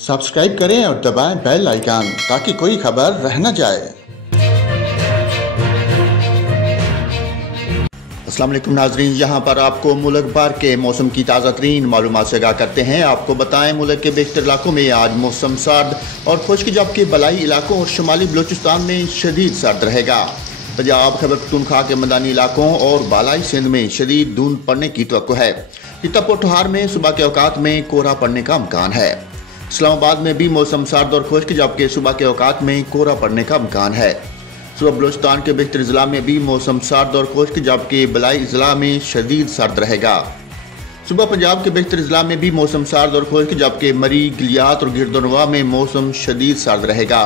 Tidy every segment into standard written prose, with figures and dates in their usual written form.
Subscribe करें और दबाएं बेल आइकन ताकि कोई खबर रह न जाए। अस्सलाम वालेकुम नाजरीन, यहाँ पर आपको मुल्क भर के मौसम की ताज़ा तरीन मालूमात से आगाह करते हैं। आपको बताएं, मुल्क के बेशतर इलाकों में आज मौसम सर्द और खुश्क, जबकि बलाई इलाकों और शुमाली बलूचिस्तान में शदीद सर्द रहेगा। पंजाब, खैबर पख्तूनख्वा के मैदानी इलाकों और बालाई सिंध में शदीद धुंध पड़ने की तवक्को है। पोठहार में सुबह के औकात में कोहरा पड़ने का इम्कान है। इस्लामाबाद में भी मौसम सर्द और खुश्क, जबकि सुबह के औकात में कोहरा पड़ने का इम्कान है। सुबह बलूचिस्तान के बेशतर ज़िला में भी मौसम सर्द और खुश्क, जबकि बलाई ज़िला में शदीद सर्द रहेगा। सुबह पंजाब के बेशतर ज़िला में भी मौसम सर्द और खुश्क, जबकि मरी, गिलियात और गिरदोनवा में मौसम शदीद सर्द रहेगा।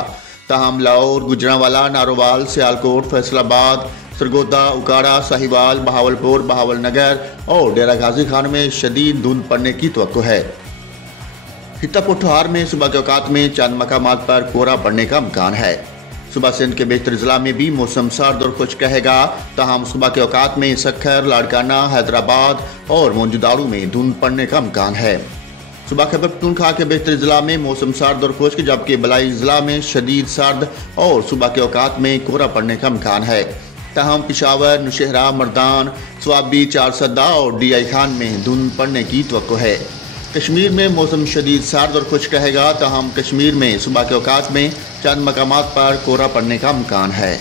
ताहम लाहौर, गुजरांवाला, नारोवाल, सियालकोट, फैसलाबाद, सरगोदा, उकाड़ा, साहिवाल, बहावलपुर, बहावलनगर और डेरा गाजी खान में शदीद धुंध पड़ने की तवक्को है। पोठहार में सुबह के औकात में चंद मकामात पर कोहरा पड़ने का इम्कान है। सुबह सिंध के बेशतर ज़िला में भी मौसम सर्द और खुश्क रहेगा। ताहम सुबह के औकात में सखर, लाड़काना, हैदराबाद और मोंजूदाड़ू में धुंध पड़ने का इम्कान है। सुबह खैबर पख्तूनख्वा के बेशतर ज़िला में मौसम सर्द और खुश्क, जबकि बलाई ज़िला में शदीद सर्द और सुबह के औकात में कोहरा पड़ने का इम्कान है। ताहम पेशावर, नौशहरा, मर्दान, स्वाबी, चारसदा और DI खान में धुंध पड़ने की तवक्को है। कश्मीर में मौसम शदीद सर्द और खुश्क रहेगा। ताहम कश्मीर में सुबह के औकात में चंद मकामात पर कोहरा पड़ने का इम्कान है।